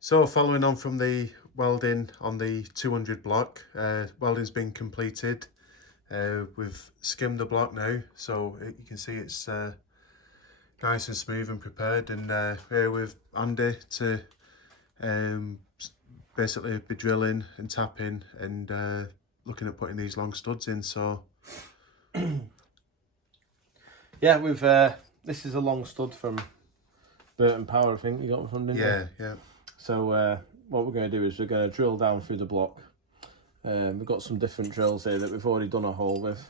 So following on from the welding on the 200 block, welding's been completed. We've skimmed the block now, so you can see it's nice and smooth and prepared, and here with Andy to basically be drilling and tapping and looking at putting these long studs in. So yeah, we've this is a long stud from Burton Power, I think you got them from, didn't you? yeah. So what we're going to do is we're going to drill down through the block. We've got some different drills here that we've already done a hole with,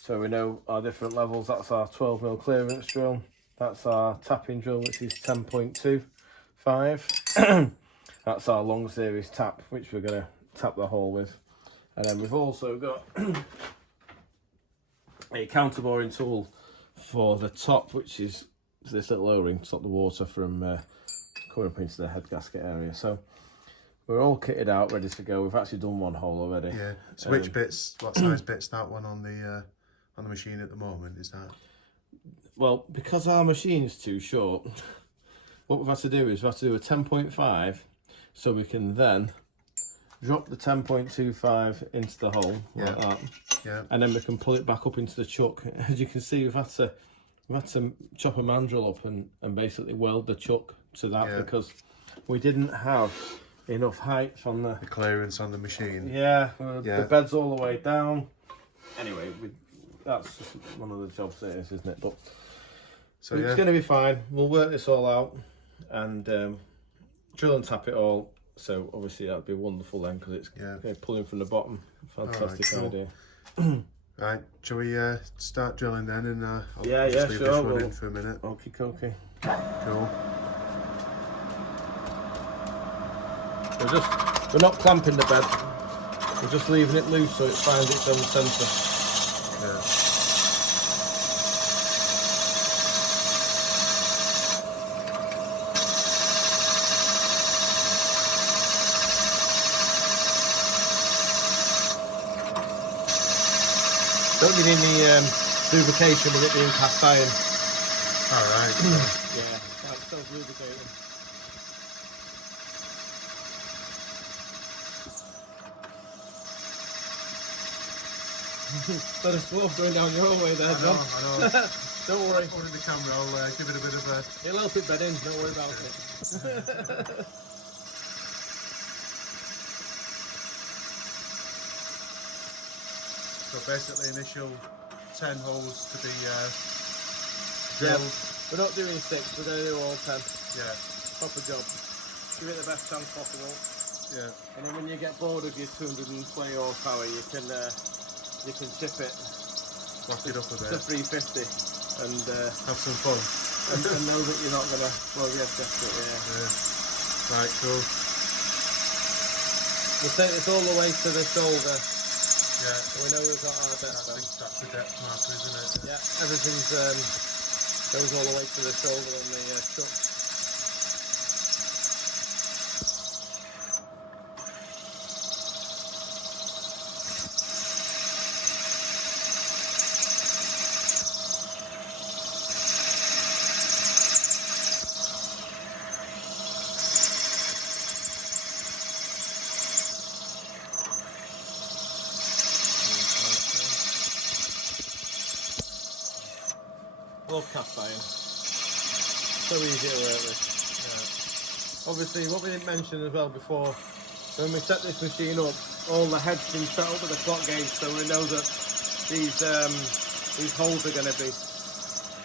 so we know our different levels. That's our 12mm clearance drill, that's our tapping drill, which is 10.25. That's our long series tap, which we're going to tap the hole with. And then we've also got a counterboring tool for the top, which is this little O-ring to stop the water from coming up into the head gasket area. So we're all kitted out, ready to go. We've actually done one hole already. Yeah. So which bits, what size bits that one on the machine at the moment is that? Well, because our machine's too short, what we've had to do is we've had to do a 10.5, so we can then drop the 10.25 into the hole like that. Yeah. And then we can pull it back up into the chuck. As you can see, we've had to chop a mandrel up and basically weld the chuck to that because we didn't have enough height on the clearance on the machine. The bed's all the way down. Anyway, that's just one of the jobs it is, isn't it? But so it's going to be fine. We'll work this all out and drill and tap it all. So obviously that'd be wonderful then, because it's pulling from the bottom. Fantastic idea. Right, shall we start drilling then, and I'll just leave sure. this running for a minute. Okie dokie. Cool. We're not clamping the bed. We're just leaving it loose so it finds its own centre. Yeah. Don't need any lubrication with it being cast iron. Alright. Yeah, that's self-lubricating. Let us swap going down your way there, John. I know. Don't worry. Over the camera, I'll give it a bit of a... It'll help it bed in, don't worry about it. So basically initial 10 holes to be drilled. We're not doing 6, we're going to do all 10. Yeah. Proper job. Give it the best chance possible. Yeah. And then when you get bored of your 220 horsepower, you can chip it. Rock it up a bit. To 350 and have some fun. and know that you're not going to blow your head desperate. Yeah. Right, cool. We'll take this all the way to the shoulder. Yeah. We know we've got our depth. That's the depth marker, isn't it? Yeah, everything's goes all the way to the shoulder on the chuck. Love cast iron. So easy to work with. Yeah. Obviously, what we didn't mention as well before, when we set this machine up, all the heads been set up with a clock gauge, so we know that these holes are going to be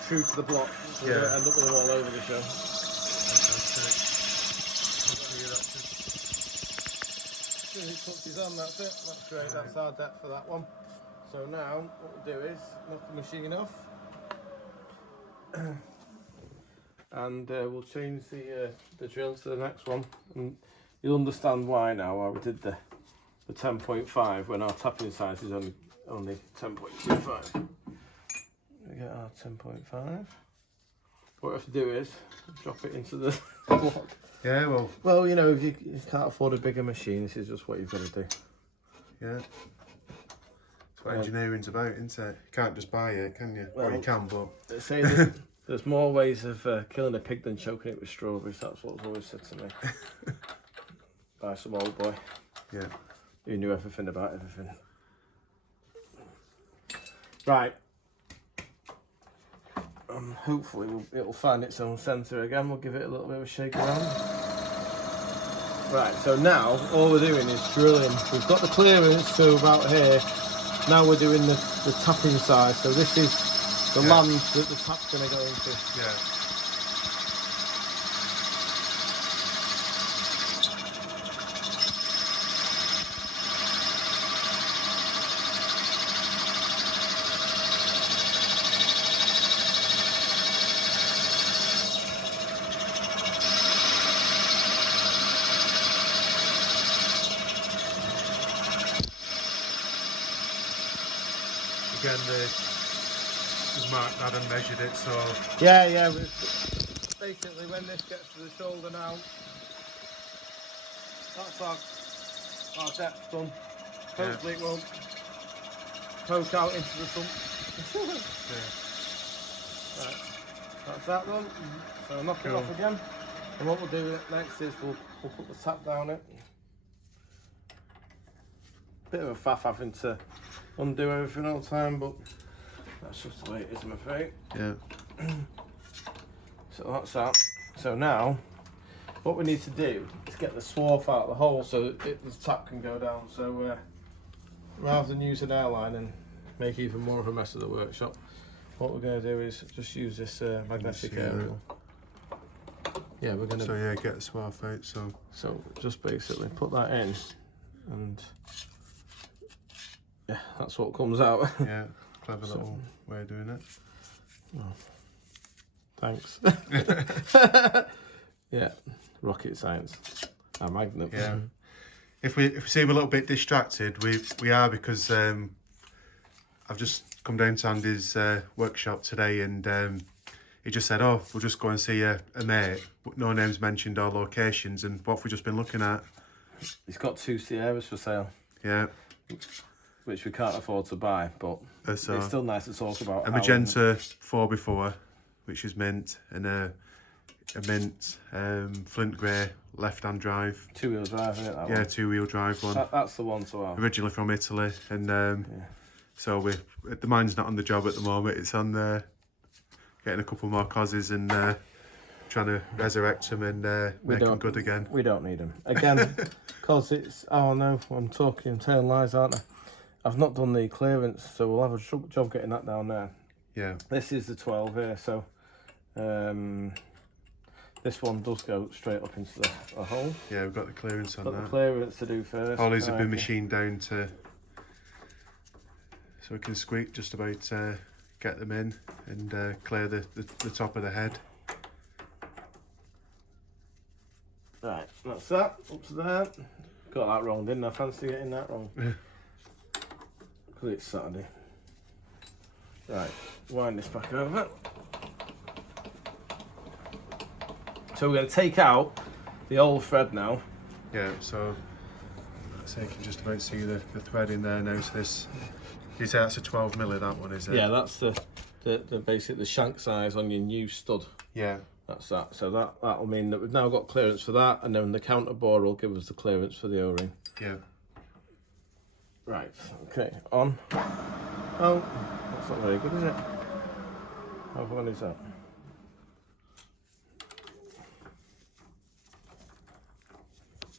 true to the block. So we're going to end up with them all over the show. As soon as it touches on, that's it. That's great. That's our depth for that one. So now, what we'll do is knock the machine off. And we'll change the drill to the next one, and you'll understand why now, why we did the 10.5 when our tapping size is only 10.25. We get our 10.5. What we have to do is drop it into the block. Yeah, well, you know, if you can't afford a bigger machine, this is just what you've got to do. Yeah. That's what engineering's about, isn't it? You can't just buy it, can you? Well, or you can, but... Saying There's more ways of killing a pig than choking it with strawberries. That's what was always said to me by some old boy. Yeah. Who knew everything about everything. Right. Hopefully it'll find its own centre again. We'll give it a little bit of a shake around. Right, so now all we're doing is drilling. We've got the clearance to about here. Now we're doing the tapping side. So this is the land that the tap's going to go into. Yeah. Again, Mark had and measured it, so Yeah. Basically, when this gets to the shoulder now, that's our depth done. Hopefully it won't poke out into the sump. Right, that's that done. So knock it off again. And what we'll do next is we'll put the tap down it. Bit of a faff having to undo everything all the time, but that's just the way it is, I'm afraid. yeah. So that's that. So now, what we need to do is get the swarf out of the hole so that the tap can go down. So rather than use an airline and make even more of a mess of the workshop, what we're going to do is just use this magnetic aerial. Yeah, we're going to. So yeah, get the swarf out. So just basically put that in, and yeah, that's what comes out. Yeah, clever little way of doing it. Oh, thanks. Yeah, rocket science. A magnet. Yeah. If we seem a little bit distracted, we are because I've just come down to Andy's workshop today, and he just said, "Oh, we'll just go and see a mate." But no names mentioned or locations, and what have we just been looking at? He's got 2 Sierras for sale. Yeah. Which we can't afford to buy, but it's still nice to talk about. A magenta 4x4, which is mint, and a mint flint grey left-hand drive. 2-wheel drive, isn't it? That Yeah, one? 2-wheel drive one. That's the one to have. Originally from Italy, and so the mine's not on the job at the moment. It's on getting a couple more causes and trying to resurrect them and make them good again. We don't need them again, because it's. Oh no, I'm telling lies, aren't I? I've not done the clearance, so we'll have a job getting that down there. Yeah. This is the 12 here, so this one does go straight up into the hole. Yeah, we've got the clearance on that. Got the clearance to do first. All these have been machined down so we can squeak just about get them in and clear the top of the head. Right, that's that, up to there. Got that wrong, didn't I? Fancy getting that wrong. Because it's Saturday. Right, wind this back over. So we're going to take out the old thread now. Yeah, so you can just about see the thread in there now. So this, you say that's a 12 milli, that one, is it? Yeah, that's the basic, the shank size on your new stud. Yeah. That's that. So that'll mean that we've now got clearance for that, and then the counter bore will give us the clearance for the O-ring. Yeah. Right, okay, on. Oh, that's not very good, is it? How fun is that?